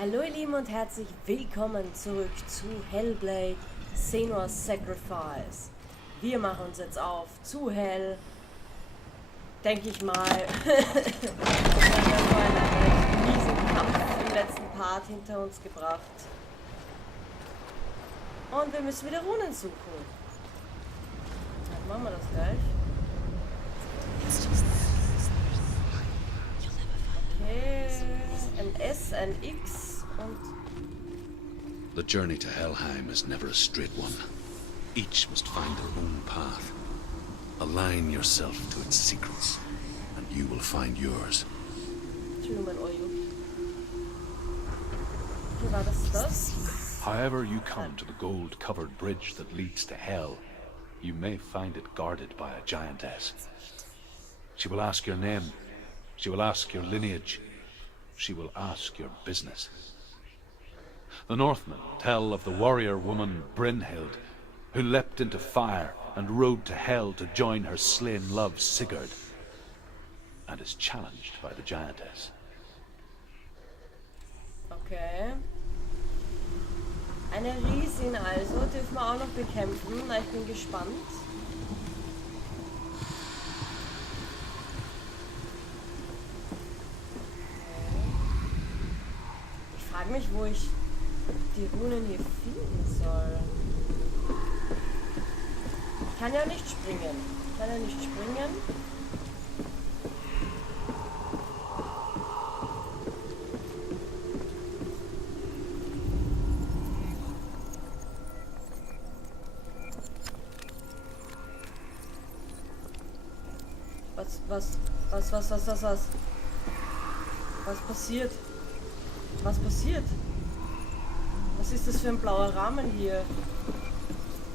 Hallo ihr Lieben und herzlich willkommen zurück zu Hellblade Senuas Sacrifice. Wir machen uns jetzt auf zu Hell, denke ich mal. Wir haben ja so einen riesen Kampf im letzten Part hinter uns gebracht. Und wir müssen wieder Runen suchen. Dann machen wir das gleich. Okay, ein S, ein X und... The journey to Helheim is never a straight one. Each must find their own path. Align yourself to its secrets, and you will find yours. Entschuldigung, mein Ojo. Wie war das? However you come to the gold-covered bridge that leads to Hell, you may find it guarded by a giantess. She will ask your name. She will ask your lineage. She will ask your business. The Northmen tell of the warrior woman Brynhild, who leapt into fire and rode to Hell to join her slain love Sigurd, and is challenged by the giantess. Okay. Eine Riesin also, dürfen wir auch noch bekämpfen. Na, ich bin gespannt. Ich frage mich, wo ich die Runen hier finden soll. Ich kann ja nicht springen. Was passiert? Was passiert? Was ist das für ein blauer Rahmen hier?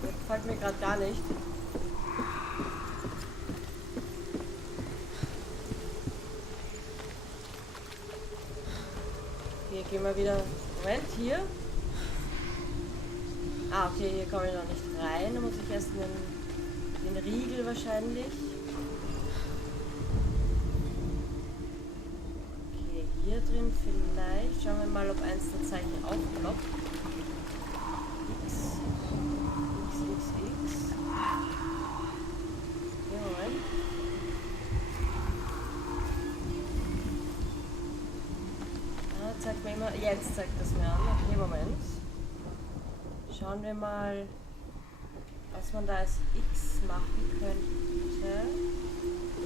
Der gefällt mir gerade gar nicht. Hier gehen wir wieder. Moment, hier. Ah, okay, hier komme ich noch nicht rein. Da muss ich erst den Riegel wahrscheinlich. Okay, hier drin vielleicht. Schauen wir mal, ob eins der Zeichen aufploppt. X. Ja, Moment. Ah, zeigt mir immer. Jetzt zeigt das mir an. Okay, Moment. Schauen wir mal, was man da als X machen könnte.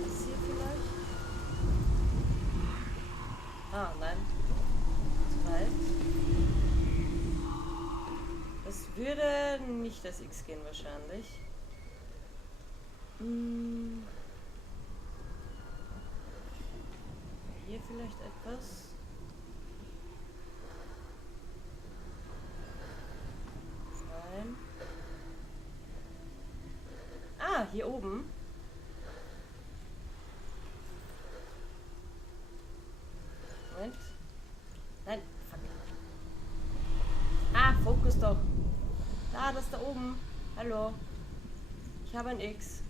Das hier vielleicht? Ah, nein. Zu weit. Das würde nicht als X gehen wahrscheinlich. Hier vielleicht etwas. Nein. Ah, hier oben. Moment. Nein, fuck. Ah, Fokus doch. Das da oben. Hallo. Ich habe ein X.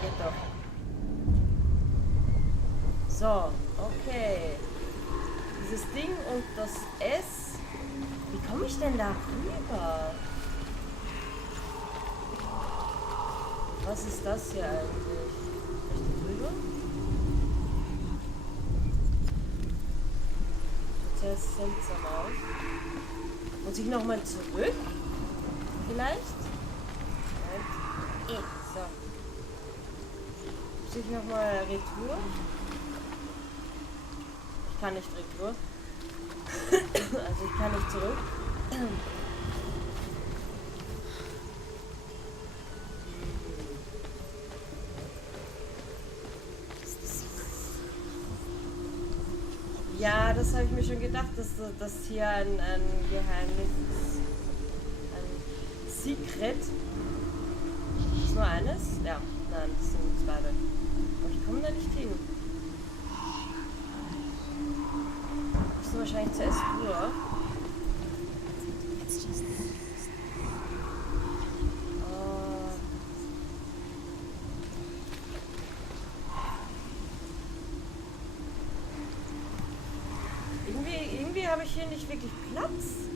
Geht doch. So, okay. Dieses Ding und das S. Wie komme ich denn da rüber? Was ist das hier eigentlich? Kann ich da drüber? Sieht sehr seltsam aus. Muss ich nochmal zurück? Vielleicht? So. Muss ich nochmal Retour? Ich kann nicht Retour. Also ich kann nicht zurück. Ja, das habe ich mir schon gedacht, dass hier ein Geheimnis ist. Ein Secret. Ist nur eines? Ja, nein, das sind zwei. Aber ich komme da nicht hin. Wir müssen wahrscheinlich zur Spur. irgendwie habe ich hier nicht wirklich Platz,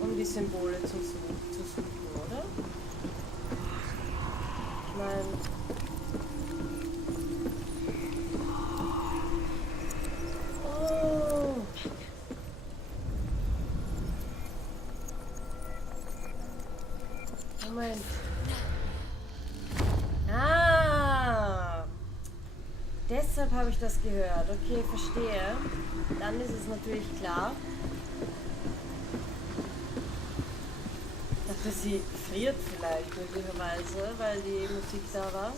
um die Symbole zu suchen, oder? Ich meine... Oh! Moment. Ah! Deshalb habe ich das gehört. Okay, verstehe. Dann ist es natürlich klar. Ich dachte, sie friert vielleicht möglicherweise, weil die Musik da war.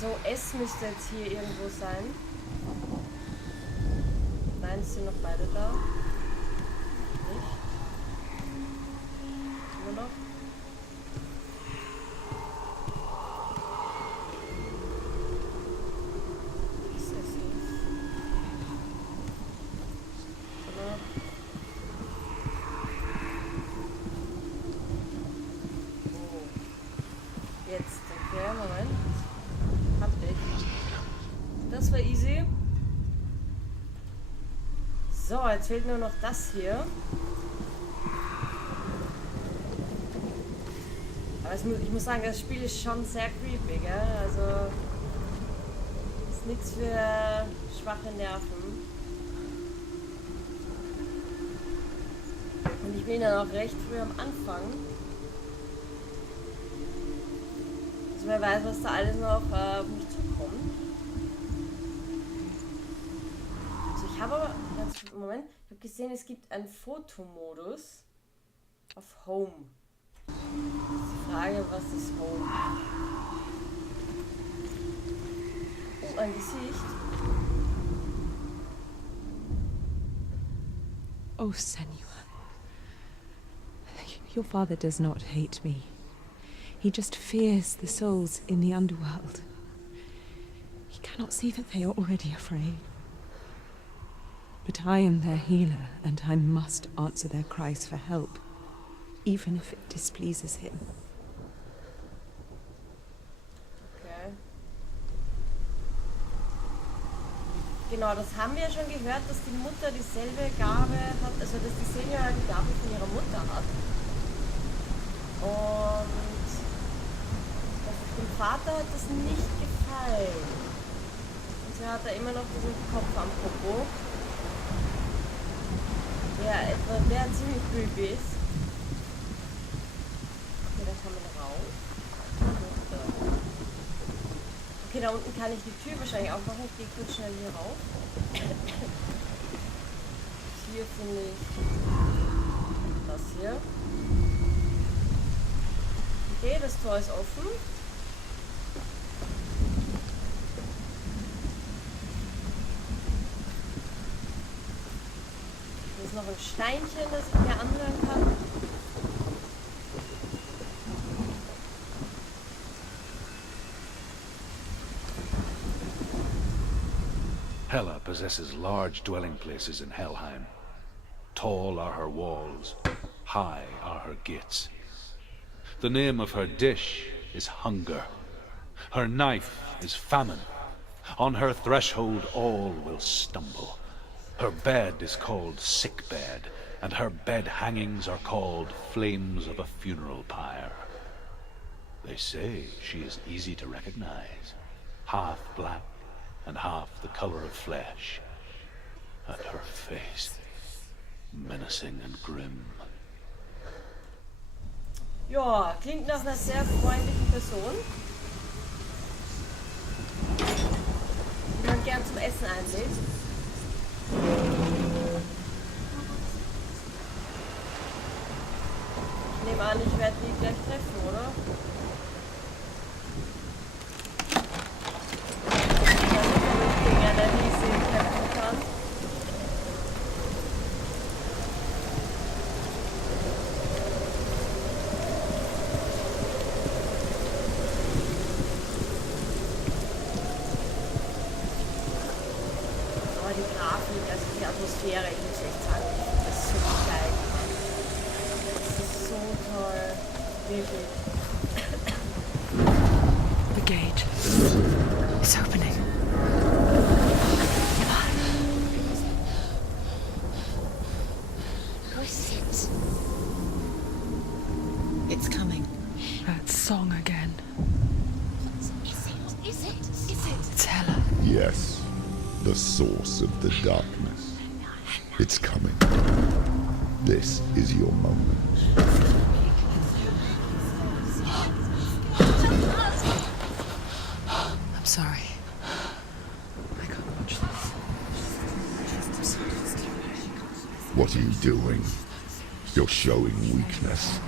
So, es müsste jetzt hier irgendwo sein. Nein, sind noch beide da. Nicht. Immer noch. Das ist es. Genau. Oh. Jetzt, okay, Moment. Das war easy. So, jetzt fehlt nur noch das hier. Aber ich muss sagen, das Spiel ist schon sehr creepy, gell? Also ist nichts für schwache Nerven. Und ich bin dann auch recht früh am Anfang. Also wer weiß, was da alles noch auf mich zukommt. Ich habe aber, Moment, ich habe gesehen, es gibt einen Fotomodus auf Home. Das ist die Frage, was ist Home? Oh, ein Gesicht. Oh, Senua. Your father does not hate me. He just fears the souls in the underworld. He cannot see that they are already afraid. But I am their healer, and I must answer their cries for help, even if it displeases him. Okay. Genau, das haben wir ja schon gehört, dass die Mutter dieselbe Gabe hat, also dass die Senua die Gabe von ihrer Mutter hat. Und dem Vater hat das nicht gefallen. Und sie hat da immer noch diesen Kopf am Popo. Der ziemlich creepy ist. Okay, da kann man raus. Okay, da unten kann ich die Tür wahrscheinlich aufmachen. Ich gehe kurz schnell hier rauf. Hier finde ich das hier. Okay, das Tor ist offen. Hier ist noch ein Steinchen, das ich mir anhören kann. Hela possesses large dwelling places in Helheim. Tall are her walls, high are her gates. The name of her dish is hunger. Her knife is famine. On her threshold all will stumble. Her bed is called sick bed, and her bed hangings are called flames of a funeral pyre. They say she is easy to recognize, half black and half the color of flesh, and her face menacing and grim. Ja, klingt nach einer sehr freundlichen Person, die man gern zum Essen einlädt. Ich nehme an, ich werde die gleich treffen, oder? Dass ich gegen eine Riesin kämpfen kann. Aber die Grafik, also die Atmosphäre, ich muss echt sagen, ich finde das so geil gemacht. Das ist so toll. Wirklich. The gate is opening. It's coming. That song again. Is it? It's Hela. Yes, the source of the darkness. It's coming. This is your moment. I'm sorry. I can't watch this. What are you doing? You're showing weakness.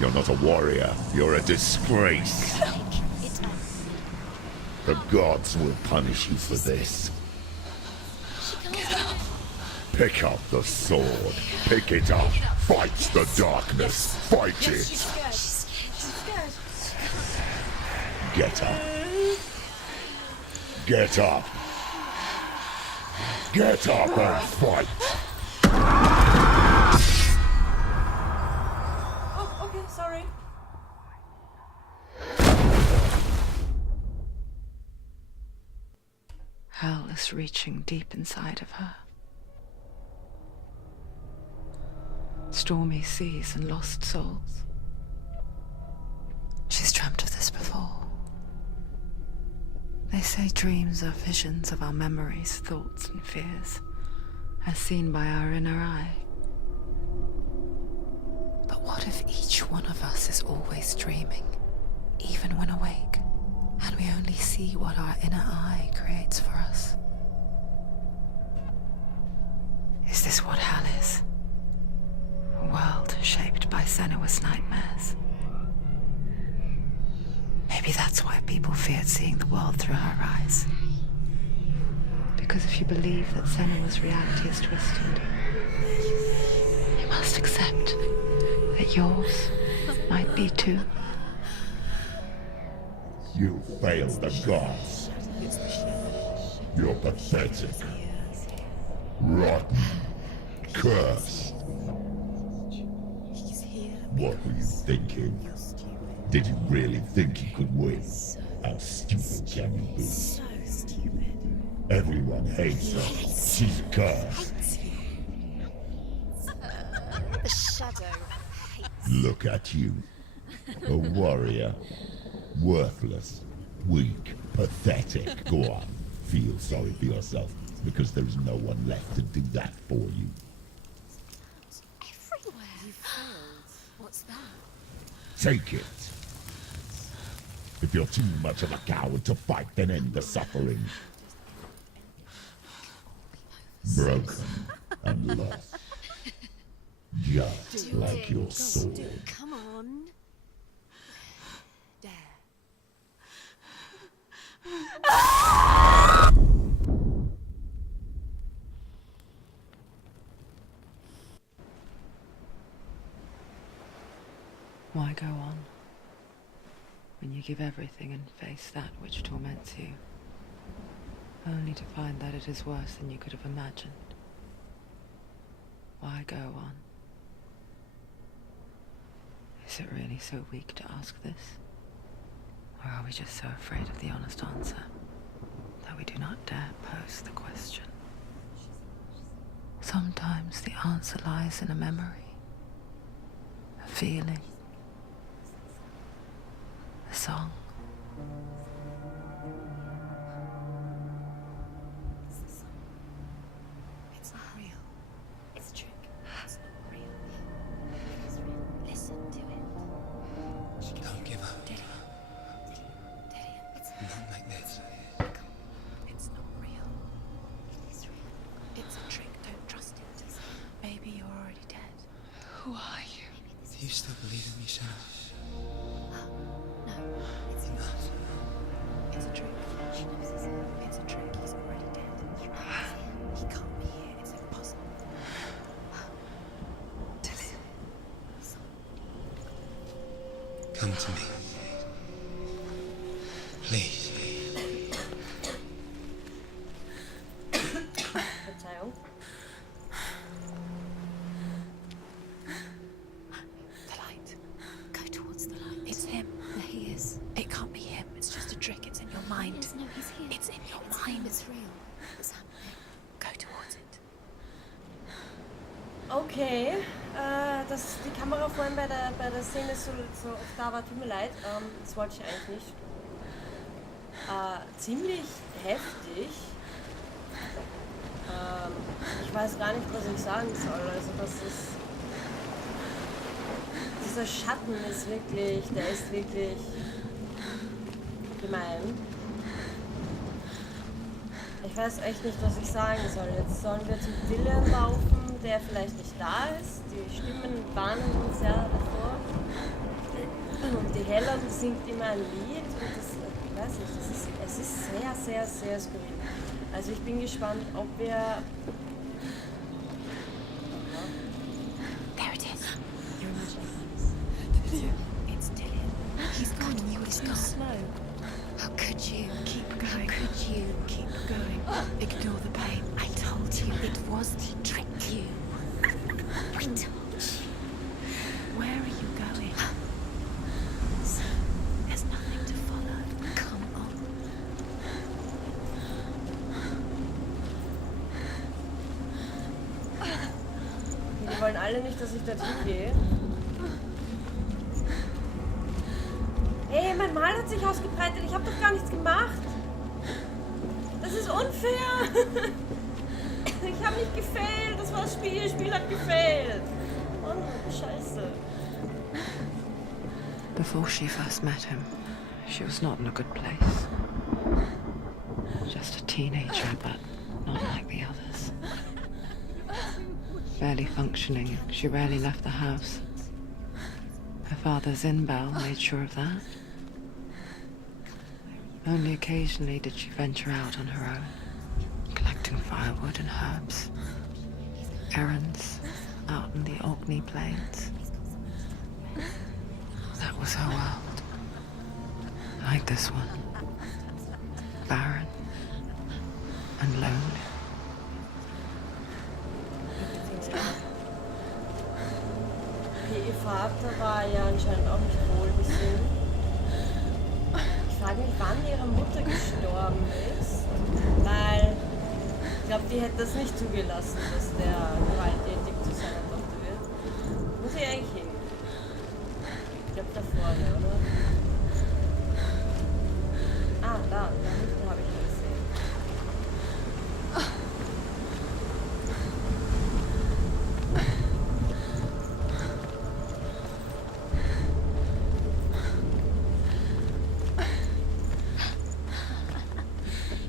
You're not a warrior. You're a disgrace. The gods will punish you for this. Pick up the sword. Pick it up. Fight the darkness. Fight it. Get up. Get up. Get up and fight. Oh, okay, sorry. Hell is reaching deep inside of her. Stormy seas and lost souls. She's dreamt of this before. They say dreams are visions of our memories, thoughts and fears, as seen by our inner eye. But what if each one of us is always dreaming, even when awake, and we only see what our inner eye creates for us? Is this what hell is? A world shaped by Senuas nightmares. Maybe that's why people feared seeing the world through her eyes. Because if you believe that Senua's reality is twisted, you must accept that yours might be too. You failed the gods. You're pathetic. Rotten. Cursed. What were you thinking? Did you really think you could win? How stupid can you be? So stupid. Everyone hates her. She's cursed. The shadow hates. Look at you. A warrior. Worthless. Weak. Pathetic. Go on. Feel sorry for yourself, because there is no one left to do that for you. Everywhere. You failed. What's that? Take it. If you're too much of a coward to fight, then end the suffering. Broken and lost. Just like your sword. Come on. Dare. Why go on when you give everything and face that which torments you, only to find that it is worse than you could have imagined? Why go on? Is it really so weak to ask this? Or are we just so afraid of the honest answer that we do not dare pose the question? Sometimes the answer lies in a memory, a feeling, a song. It's not real. It's a trick. It's not real. It is real. Listen to it. Don't give up. Daddy. It's Not like this. It's not real. It is real. It's a trick. Don't trust it. Maybe you're already dead. Who are you? Do you still believe in me, Shannon? No, it's not. It's a trick. She knows it's a trick. He's already dead. He can't be here. It's impossible. Come to me. Please. Verzeihung. The light. Go towards It's in your mind. It's real. It's happening. Go towards it. Okay, dass die Kamera vorhin bei der Szene so oft da war, tut mir leid, das wollte ich eigentlich nicht. Ziemlich heftig. Ich weiß gar nicht, was ich sagen soll. Also das ist... Dieser Schatten ist wirklich, der ist wirklich gemein. Ich weiß echt nicht, was ich sagen soll. Jetzt sollen wir zum Dylan laufen, der vielleicht nicht da ist. Die Stimmen warnen uns ja davor. Und die Hella singt immer ein Lied. Und das, ich weiß nicht, es ist sehr, sehr, sehr skurril. Also ich bin gespannt, ob wir... There it is. Your imagination. It's Dylan. He's gone. He's gone. Slow. How could you? Keep going. How could you? Keep going. Ignore the pain. I told you it was to trick you. I told you. Where are you going? There's nothing to follow. Come on. Die wollen alle nicht, dass ich dorthin gehe. Hey, mein Mal hat sich ausgebreitet. Ich habe doch gar nichts gemacht. Das ist unfair. Ich habe nicht gefailt. Das war das Spiel. Das Spiel hat gefailt. Oh, Scheiße. Before she first met him, she was not in a good place. Just a teenager, but not like the others. Barely functioning, she rarely left the house. Her father's in-bell made sure of that. Only occasionally did she venture out on her own, collecting firewood and herbs. Errands out in the Orkney Plains. That was her world. Like this one. Barren and lonely. Okay, ihr Vater war ja anscheinend auch nicht wohlgesinnt. Ich frage mich, wann ihre Mutter gestorben ist, weil ich glaube, die hätte das nicht zugelassen, dass der gewalttätig zu seiner Tochter wird. Muss ich eigentlich hin? Ich glaube da vorne, oder? Ah, da hinten habe ich ihn gesehen.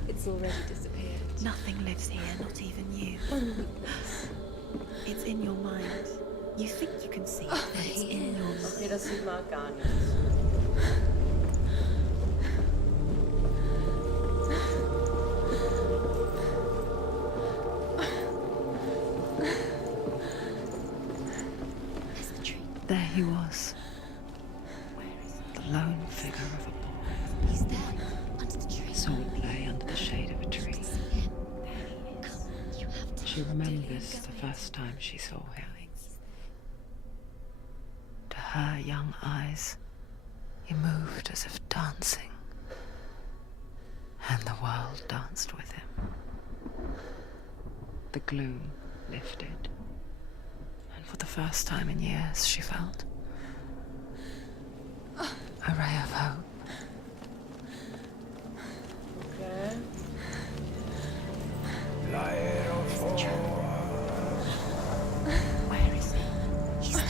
It's already disappeared. Nothing lives here, not even you. It's in your mind. You think you can see it, but it's in your mind. Okay, das sieht man gar nicht. There's the tree. There he was, Where is it? the lone figure of a boy. He's there, under the tree. Swordplay under the shade of a tree. See him. There he is. Come, you have to. She remembers the first time she saw him. To her young eyes, he moved as if dancing, and the world danced with him. The gloom lifted, and for the first time in years she felt a ray of hope. Okay. Where is he? He's there.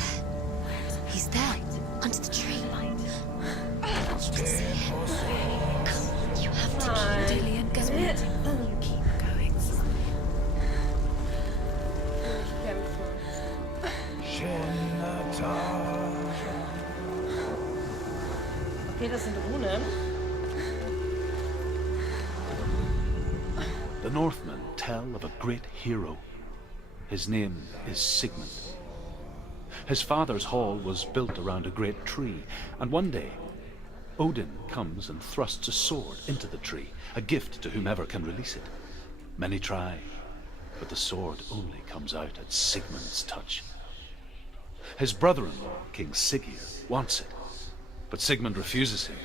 Where is he? He's there, under the tree. You can see him. Come, you have to Fine. keep Dillian going. You keep going. Ich kämpfe. Okay, das sind Runen. The Northmen tell of a great hero. His name is Sigmund. His father's hall was built around a great tree, and one day, Odin comes and thrusts a sword into the tree, a gift to whomever can release it. Many try, but the sword only comes out at Sigmund's touch. His brother-in-law, King Siggeir, wants it, but Sigmund refuses him,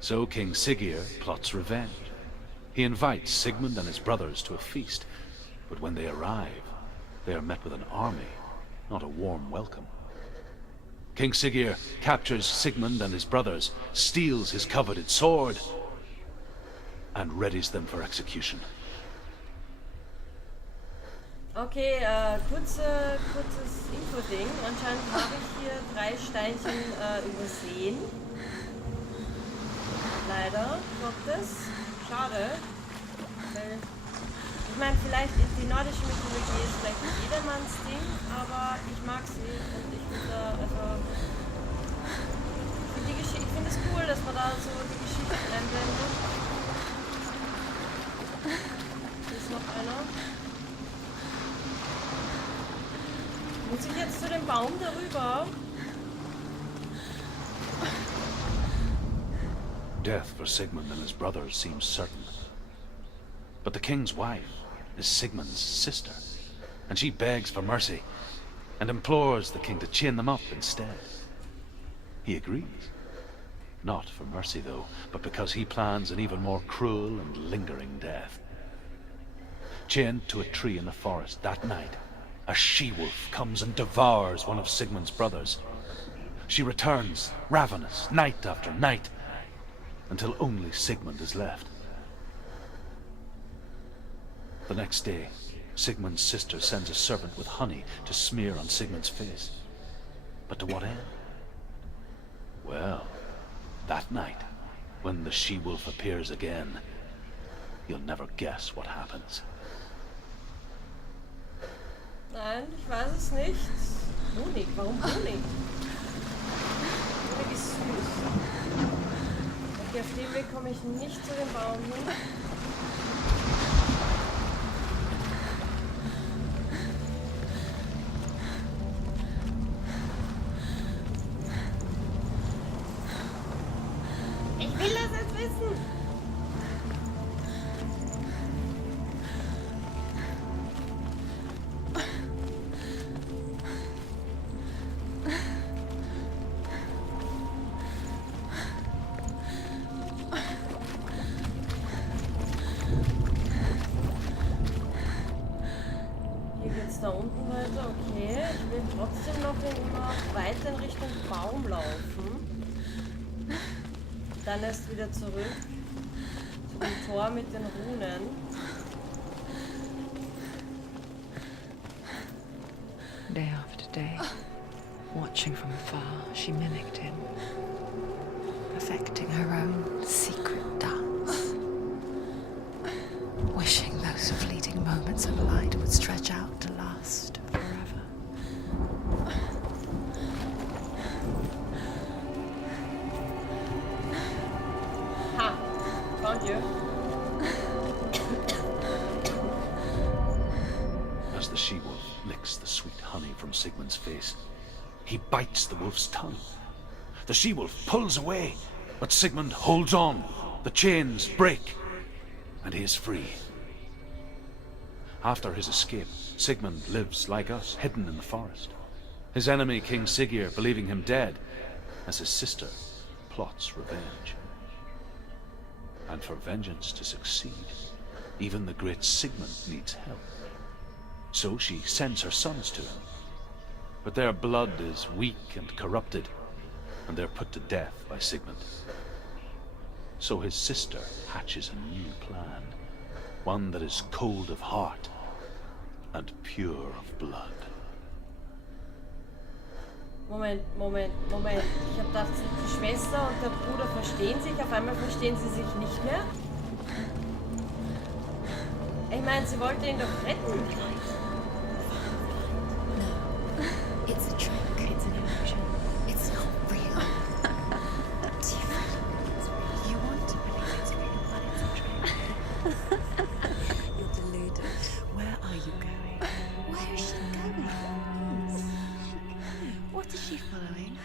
so King Siggeir plots revenge. He invites Sigmund and his brothers to a feast, but when they arrive, they are met with an army, not a warm welcome. King Siggeir captures Sigmund and his brothers, steals his coveted sword, and readies them for execution. Okay, kurzes Info-Ding. Anscheinend habe ich hier 3 Steinchen übersehen. Leider Gottes. Schade. Weil, ich meine, vielleicht ist die nordische Mythologie ist vielleicht nicht jedermanns Ding, aber ich mag sie und ich finde ich finde es cool, dass man da so die Geschichte einblendet. Hier ist noch einer. Muss ich jetzt zu dem Baum darüber? Death for Sigmund and his brothers seems certain. But the king's wife is Sigmund's sister, and she begs for mercy and implores the king to chain them up instead. He agrees. Not for mercy, though, but because he plans an even more cruel and lingering death. Chained to a tree in the forest that night, a she-wolf comes and devours one of Sigmund's brothers. She returns, ravenous, night after night, until only Sigmund is left. The next day, Sigmund's sister sends a servant with honey to smear on Sigmund's face. But to what end? Well, that night, when the she-wolf appears again, you'll never guess what happens. Nein, ich weiß es nicht. Honig, warum Honig? Honig ist süß. Okay, auf dem Weg komme ich nicht zu dem Baum hin. Ich will das jetzt wissen! Da unten weiter, okay. Ich will trotzdem noch immer weiter in Richtung Baum laufen. Dann erst wieder zurück zu dem Tor mit den Runen. Day after day, watching from afar, she mimicked him, perfecting her own secret dance, wishing those fleeting moments of light would stretch out to last forever. Ha! Found you. As the she-wolf licks the sweet honey from Sigmund's face, he bites the wolf's tongue. The she-wolf pulls away, but Sigmund holds on. The chains break, and he is free. After his escape, Sigmund lives like us, hidden in the forest. His enemy, King Siggeir, believing him dead, as his sister plots revenge. And for vengeance to succeed, even the great Sigmund needs help. So she sends her sons to him. But their blood is weak and corrupted, and they're put to death by Sigmund. So his sister hatches a new plan, one that is cold of heart and pure of blood. Moment. Ich hab gedacht, die Schwester und der Bruder verstehen sich, auf einmal verstehen sie sich nicht mehr. Ich meine, sie wollte ihn doch retten. It's a trick. It's an illusion. It's not real. You want to believe it's real, but it's a trick. You're deluded. Where are you going? Where is she going? What is she following?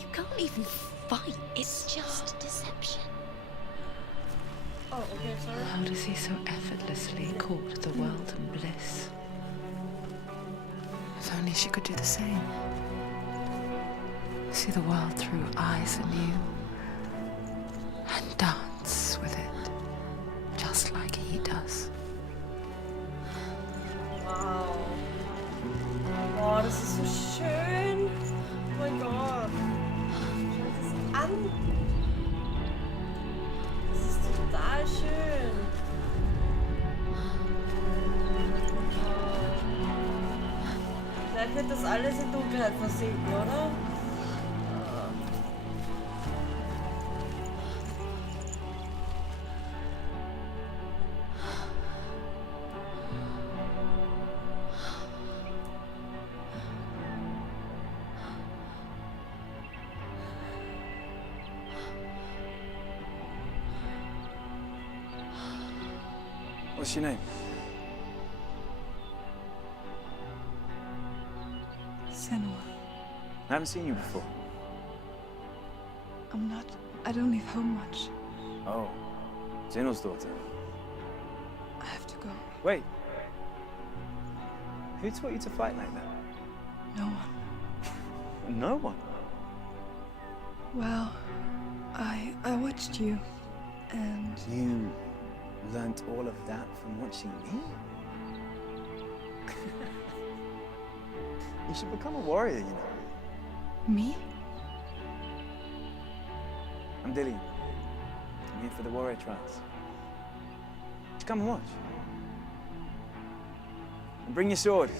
You can't even fight. It's just deception. Oh, okay, sorry. How does he so effortlessly court the world and bliss? If only she could do the same. See the world through eyes anew and dance with it, just like an. Das ist total schön. Vielleicht wird das alles in Dunkelheit versinken, oder? What's your name? Senua. I haven't seen you before. I don't leave home much. Oh, Zenu's daughter. I have to go. Wait. Who taught you to fight like that? No one. No one. Well, I watched you, and You learnt all of that from watching me? You should become a warrior, you know. me? I'm Dillian. I'm here for the warrior trials. Come and watch. And bring your sword.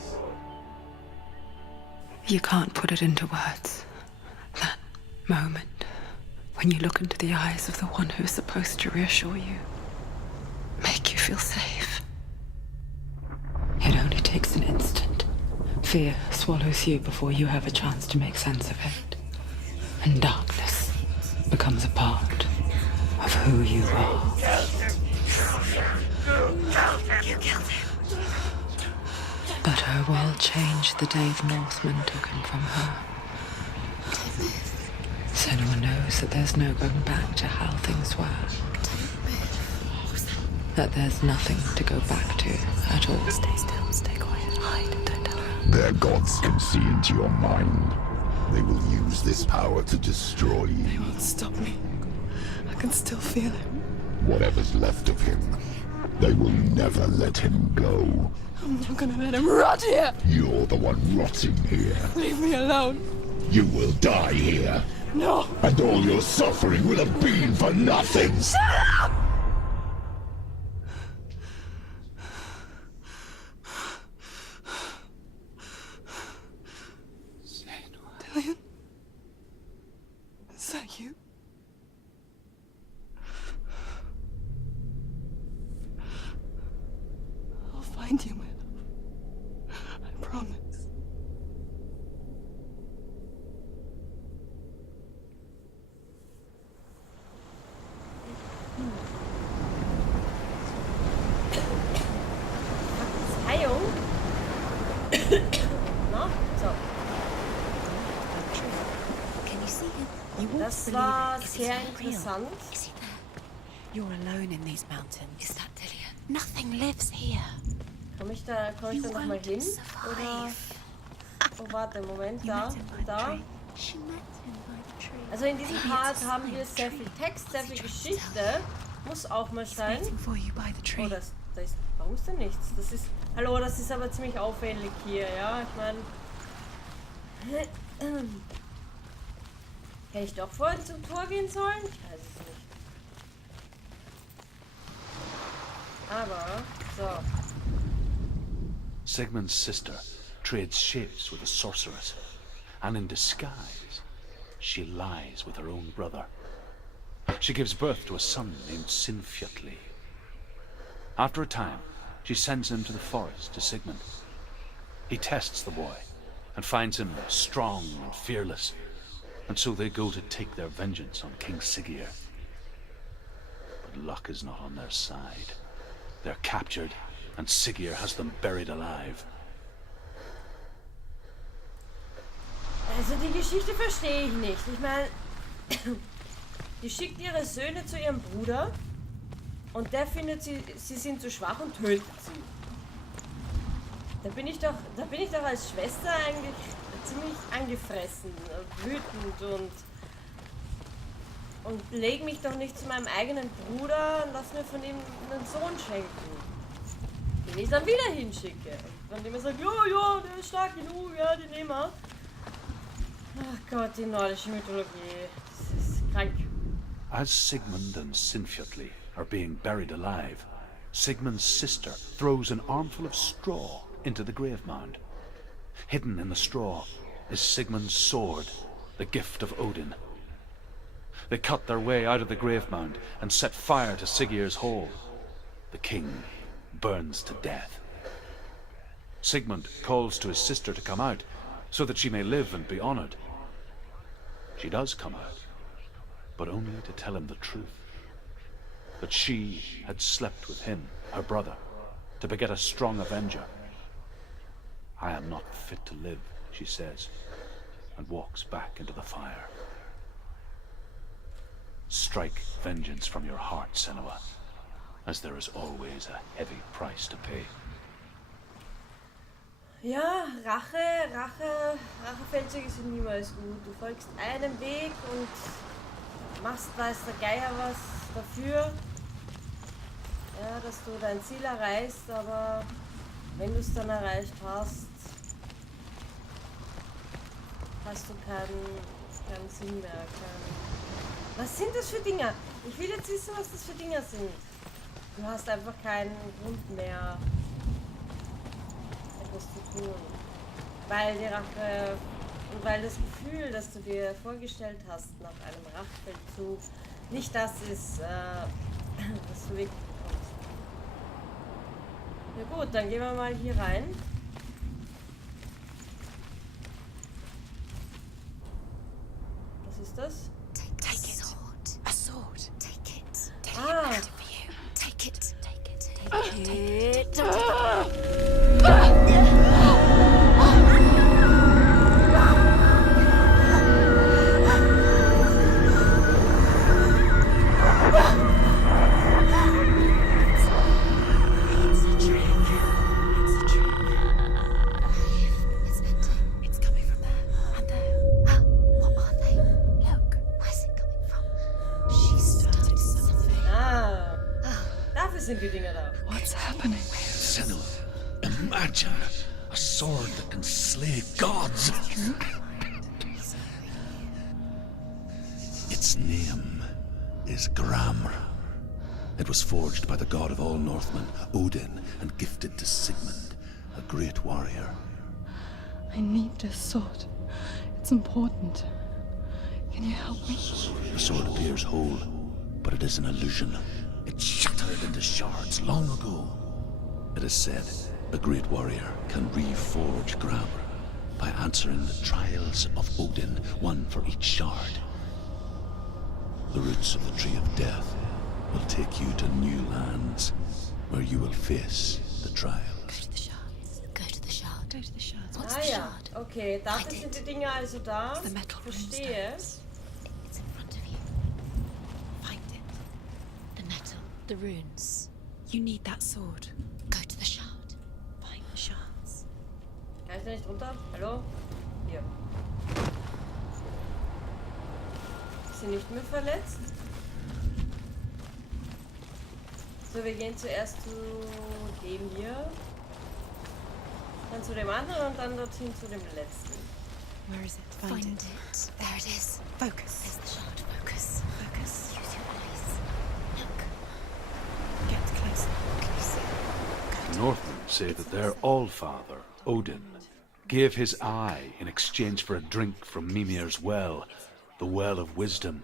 You can't put it into words. That moment when you look into the eyes of the one who's supposed to reassure you, make you feel safe. It only takes an instant. Fear swallows you before you have a chance to make sense of it. And darkness becomes a part of who you are. You killed him. But her world changed the day the Northmen took him from her. Senua knows that there's no going back to how things were. That there's nothing to go back to at all. Stay still, stay quiet, hide, don't tell her. Their gods can see into your mind. They will use this power to destroy They you. won't stop me. I can still feel him. Whatever's left of him, they will never let him go. I'm not gonna let him rot here. You're the one rotting here. Leave me alone. You will die here. No. And all your suffering will have been for nothing. Shut up! Dillian? Is that you? I'll find you, my love. I promise. Verzeihung. Na, so. Can you see him? You won't Das believe war it. Is sehr he real? interessant. Is he there? You're alone in these mountains. Is that Dillian? Nothing lives here. Komm ich da nochmal hin? Oder? Oh, warte, Moment, da, da. She met him by the tree. Also in diesem Part haben wir sehr viel Text, sehr viel Geschichte. Muss auch mal sein. Waiting for you by the tree. Oh, da ist, warum ist da nichts? Das ist, hallo, das ist aber ziemlich aufwendig hier, ja? Ich meine... Hätte ich doch vorhin zum Tor gehen sollen? Ich weiß es nicht. Aber, so. Sigmund's sister trades shapes with a sorceress, and in disguise, she lies with her own brother. She gives birth to a son named Sinfjotli. After a time, she sends him to the forest to Sigmund. He tests the boy and finds him strong and fearless, and so they go to take their vengeance on King Siggeir. But luck is not on their side. They're captured, and Siggeir has them buried alive. Also die Geschichte verstehe ich nicht. Ich meine, die schickt ihre Söhne zu ihrem Bruder und der findet sie sind zu schwach und tötet sie. Da bin ich doch als Schwester eigentlich ziemlich angefressen, wütend und leg mich doch nicht zu meinem eigenen Bruder und lass mir von ihm einen Sohn schenken, den ich dann wieder hinschicke. Und von dem er sagt, ja, der ist stark genug, ja, den nehmen wir. Ach Gott, die nordische Mythologie, das ist Krank. As Sigmund and Sinfjotli are being buried alive, Sigmund's sister throws an armful of straw into the grave mound. Hidden in the straw is Sigmund's sword, the gift of Odin. They cut their way out of the grave mound and set fire to Siggeir's hall. The king burns to death. Sigmund calls to his sister to come out so that she may live and be honored. She does come out, but only to tell him the truth. That she had slept with him, her brother, to beget a strong avenger. I am not fit to live, she says, and walks back into the fire. Strike vengeance from your heart, Senua, as there is always a heavy price to pay. Ja, Rachefeldzüge sind niemals gut. Du folgst einem Weg und machst, weiß der Geier was dafür, ja, dass du dein Ziel erreichst, aber wenn du es dann erreicht hast, hast du keinen Sinn mehr. Was sind das für Dinger? Ich will jetzt wissen, was das für Dinger sind. Du hast einfach keinen Grund mehr, etwas zu tun. Weil die Rache und weil das Gefühl, das du dir vorgestellt hast nach einem Rachefeldzug, nicht das ist, was du wirklich bekommst. Ja gut, dann gehen wir mal hier rein. Was ist das? Take it. A sword. Take it. Take Ah. it for you. Take it. Take it. Take it. Sind die Dinger da? What's happening? Senua, imagine a sword that can slay gods. Its name is Gramr. It was forged by the god of all Northmen, Odin, and gifted to Sigmund, a great warrior. I need this sword. It's important. Can you help me? The sword appears whole, but it is an illusion. It shattered into shards long ago. It is said a great warrior can reforge Gramr by answering the trials of Odin, one for each shard. The roots of the Tree of Death will take you to new lands where you will face the trial. Go to the shards. Go to the shard. Go to the shards. What's Ah the ja, shard? okay, dafür sind die Dinger also da. The metal Verstehe. runestones. It's in front of you. Find it. The metal. The runes. You need that sword. Go to the shard. Find the shards. Kann ich da nicht runter? Hallo? Hier. Ist sie nicht mehr verletzt? So, wir gehen zuerst zu dem hier. Dann zu dem anderen und dann dorthin zu dem letzten. Where is it? Find it. There it is. Focus. There's the shard. Focus. Focus. Use your eyes. Look. Get closer. Can you see? Northmen say that their Allfather, Odin, gave his eye in exchange for a drink from Mimir's well, the Well of Wisdom.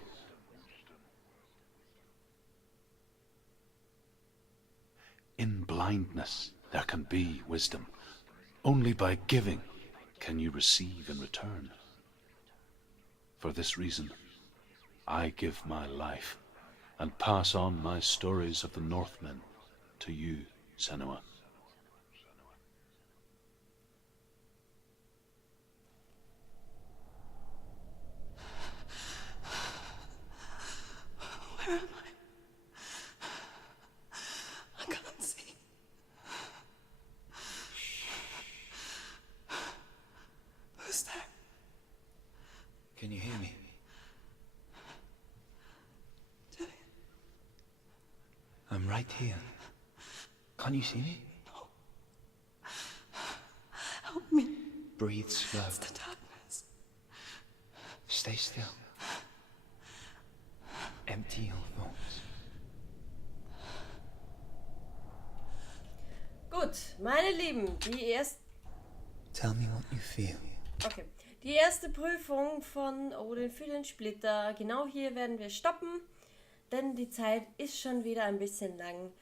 In blindness, there can be wisdom. Only by giving can you receive in return. For this reason, I give my life and pass on my stories of the Northmen to you, Senua. Where am I? I can't see. Who's there? Can you hear me? I'm right here. Can't you see me? Help me. Breathe slow. It's the darkness. Stay still. Empty your thoughts. Gut, meine Lieben, Tell me what you feel. Okay. Die erste Prüfung von Odin für den Splitter. Genau hier werden wir stoppen, denn die Zeit ist schon wieder ein bisschen lang.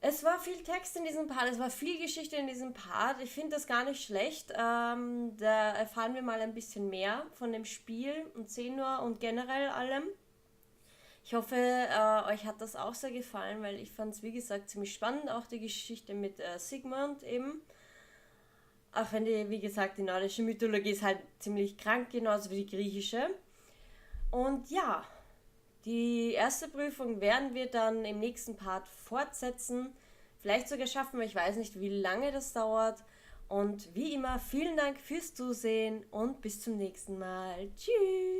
Es war viel Text in diesem Part, es war viel Geschichte in diesem Part. Ich finde das gar nicht schlecht. Da erfahren wir mal ein bisschen mehr von dem Spiel und Senua und generell allem. Ich hoffe, euch hat das auch sehr gefallen, weil ich fand es, wie gesagt, ziemlich spannend. Auch die Geschichte mit Sigmund eben. Auch wenn die, wie gesagt, die nordische Mythologie ist halt ziemlich krank, genauso wie die griechische. Und ja, die erste Prüfung werden wir dann im nächsten Part fortsetzen. Vielleicht sogar schaffen wir, ich weiß nicht, wie lange das dauert. Und wie immer, vielen Dank fürs Zusehen und bis zum nächsten Mal. Tschüss!